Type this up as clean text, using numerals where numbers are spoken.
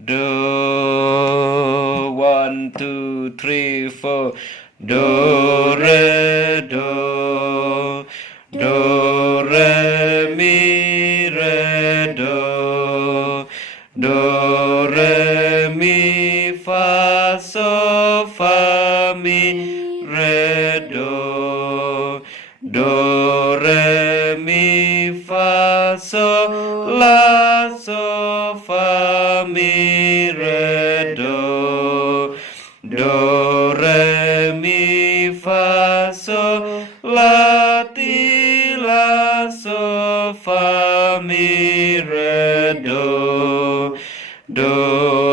Do 1, 2, 3, 4. Do re do. Do re mi re do. Do re mi fa so fa mi re do. Do re mi fa so la so fa mi re do. Do re mi fa so la ti la so fa mi re do. Do